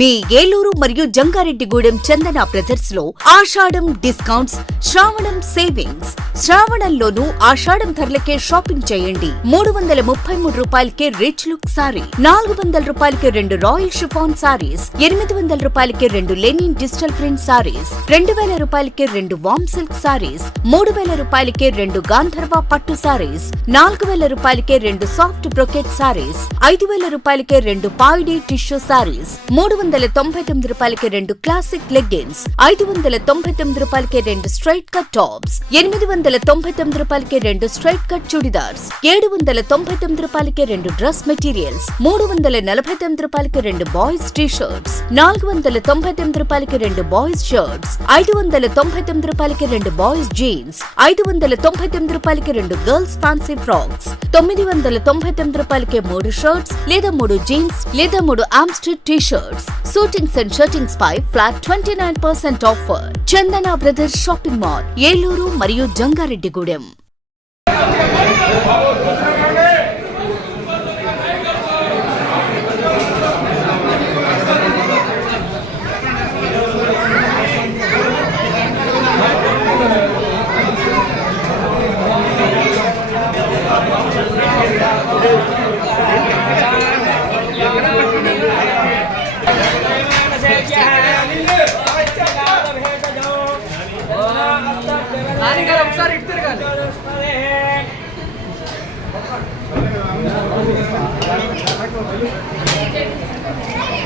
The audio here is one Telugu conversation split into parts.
మీ ఏలూరు మరియు జంగారెడ్డిగూడెం చందన బ్రదర్స్ లో ఆషాఢం డిస్కౌంట్స్, శ్రావణం సేవింగ్స్. శ్రావణంలోనూ ఆషాఢం ధరలకే షాపింగ్ చేయండి. 333 రూపాయలకే రిచ్ లుక్ సారీ, 400 రూపాయలకి 2 రాయల్ షిఫాన్ సారీస్, 800 రూపాయలకి 2 లెనిన్ డిజిటల్ ప్రింట్ సారీస్, 2000 రూపాయలకి 2 వామ్ సిల్క్ సారీస్, 3000 రూపాయలకి 2 గాంధర్వ పట్టు సారీస్, 4000 రూపాయలకి 2 సాఫ్ట్ బ్రొకెట్ సారీస్, 5000 రూపాయలకి 2 పాయిడీ టిష్యూ సారీస్, 399 రూపాయలకి 2 క్లాసిక్ లెగ్గిన్స్, 599 రూపాయలకి 2 స్ట్రైట్ కట్ టాప్స్, 899 రూపాయలకి 2 స్ట్రైట్ కట్ చుడిదార్స్, 799 రూపాయలకి 2 డ్రెస్ మెటీరియల్స్, 349 రూపాయలకి 2 బాయ్స్ టీ షర్ట్స్, 499 రూపాయలకి 2 బాయ్స్ షర్ట్స్, 599 రూపాయలకి 2 బాయ్స్ జీన్స్, 599 రూపాయలకి 2 గర్ల్స్ ఫ్యాన్సీ ఫ్రాక్స్, 999 రూపాయలకి 3 షర్ట్స్ లేదా 3 జీన్స్ లేదా 3 ఆమ్స్టర్ T shirts. Suitings and shirtings పై flat 29% offer. Chandana brothers shopping mall, Eluru మరియు జంగారెడ్డిగూడెం.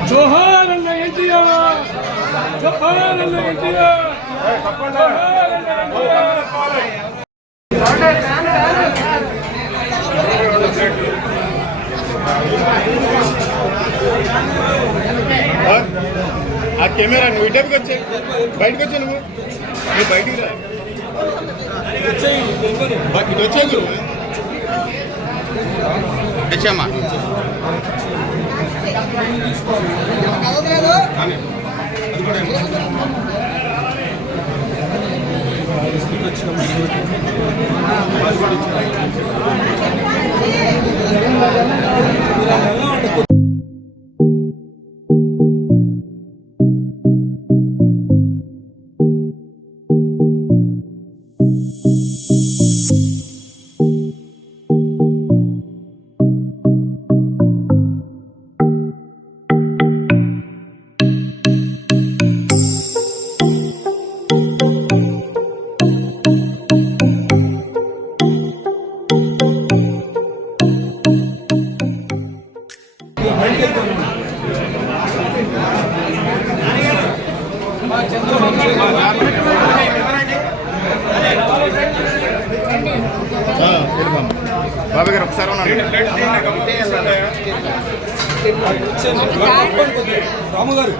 జోహార్ అన్న ఎన్టీఆర్, జోహార్ అన్న ఎన్టీఆర్, జోహార్ అన్న ఎన్టీఆర్. ఆ కెమెరా నువ్వు ఇటేపుకి వచ్చే బయటకు వచ్చా నువ్వు బయటికి రా ఇటు వచ్చే గురు వచ్చామా బాబా గారు ఒకసారి రాము గారు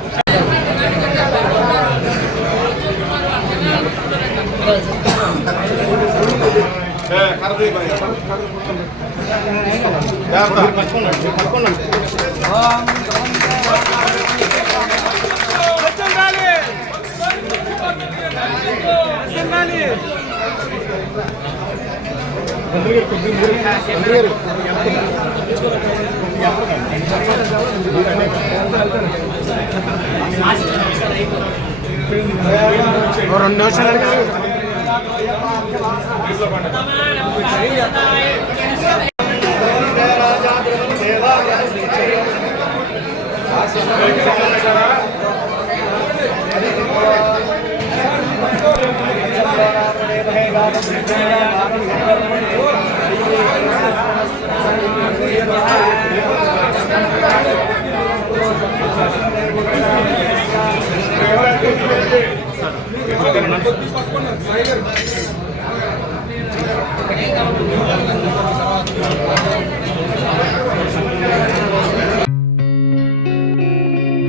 రెండు నిమిషాలు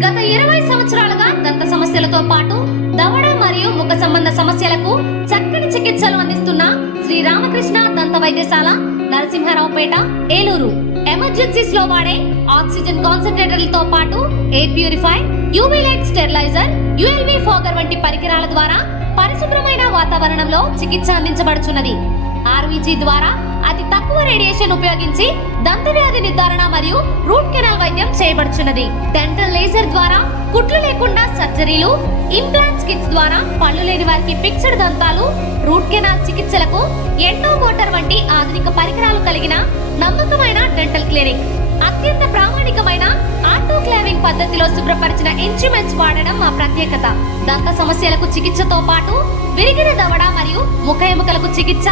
గత 20 సంవత్సరాలుగా దంత సమస్యలతో పాటు దవడ మరియు ముఖ సంబంధ సమస్యలకు చక్కని చికిత్సలు అందిస్తున్న శ్రీ రామకృష్ణ దంత వైద్యశాల, నరసింహారావుపేట, ఏలూరు. ఎమర్జెన్సీస్ లో వాడే ఆక్సిజన్ కాన్సంట్రేటర్లతో పాటు air purifier, UV light steriliser, ULV fogger వంటి పరికరాల ద్వారా పరిశుభ్రమైన వాతావరణంలో చికిత్స అందించబడుచున్నది. RVG ద్వారా అతి తక్కువ రేడియేషన్ ఉపయోగించి దంత వ్యాధి నిర్ధారణ మరియు రూట్ కెనాల్ వైద్యం చేయబడుచున్నది. డెంటల్ లేజర్ ద్వారా కుట్లు లేకుండా సర్జరీలు, ఇంప్లాంట్స్ కిట్స్ ద్వారా పళ్ళు లేని వారికి ఫిక్స్డ్ దంతాలు, రూట్ కెనాల్ చికిత్సలకు ఎండో మోటార్ వంటి ఆధునిక పరికరాలు కలిగిన నమ్మకమైన డెంటల్ క్లినిక్. అత్యంత ప్రామాణికమైన ఆటోక్లావింగ్ పద్ధతిలో శుభ్రపరిచిన ఇన్స్ట్రుమెంట్స్ వాడడం మా ప్రత్యేకత. దంత సమస్యలకు చికిత్సతో పాటు విరిగిన దవడ మరియు ముఖ ఎముకలకు చికిత్స,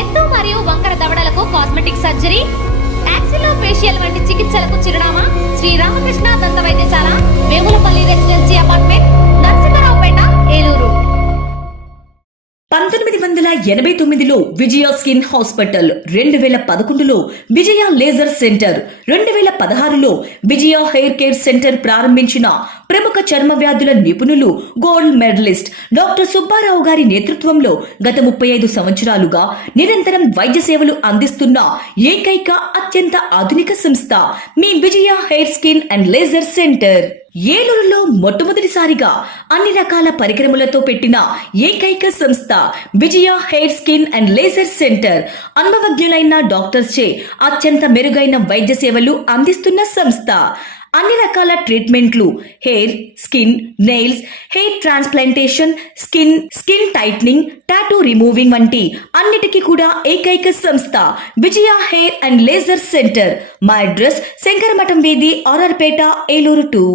ఎత్తు మరియు వంకర దవడలకు కాస్మెటిక్ సర్జరీ, యాక్సిలోఫేషియల్ వంటి చికిత్సలకు చిరునామా శ్రీ రామకృష్ణ దంత వైద్యశాల, వేములపల్లి రెసిడెన్సీ అపార్ట్మెంట్, నరసింహారావుపేట, ఏలూరు. 1989లో విజయ స్కిన్ హాస్పిటల్, 2011లో విజయ లేజర్ సెంటర్, 2016లో విజయ హెయిర్ కేర్ సెంటర్ ప్రారంభించిన ప్రముఖ చర్మ వ్యాధుల నిపుణులు, గోల్డ్ మెడలిస్ట్ డాక్టర్ సుబ్బారావు గారి నేతృత్వంలో గత 35 సంవత్సరాలుగా నిరంతరం వైద్య సేవలు అందిస్తున్న ఏకైక అత్యంత ఆధునిక సంస్థ మీ Vijaya hair skin and laser centre. ఏలూరులో మొట్టమొదటిసారిగా అన్ని రకాల పరికరములతో పెట్టిన ఏకైక సంస్థ Vijaya hair skin and laser centre. అనుభవజ్ఞులైన డాక్టర్స్ చే అత్యంత మెరుగైన వైద్య సేవలు అందిస్తున్న సంస్థ. అన్ని రకాల ట్రీట్మెంట్లు, hair, skin, nails, hair transplantation, skin tightening, tattoo removing వంటి అన్నిటికీ కూడా ఏకైక సంస్థ Vijaya hair and laser centre. మా అడ్రస్ శంకరమఠం వీధి, ఆర్ఆర్పేట, ఏలూరు 2.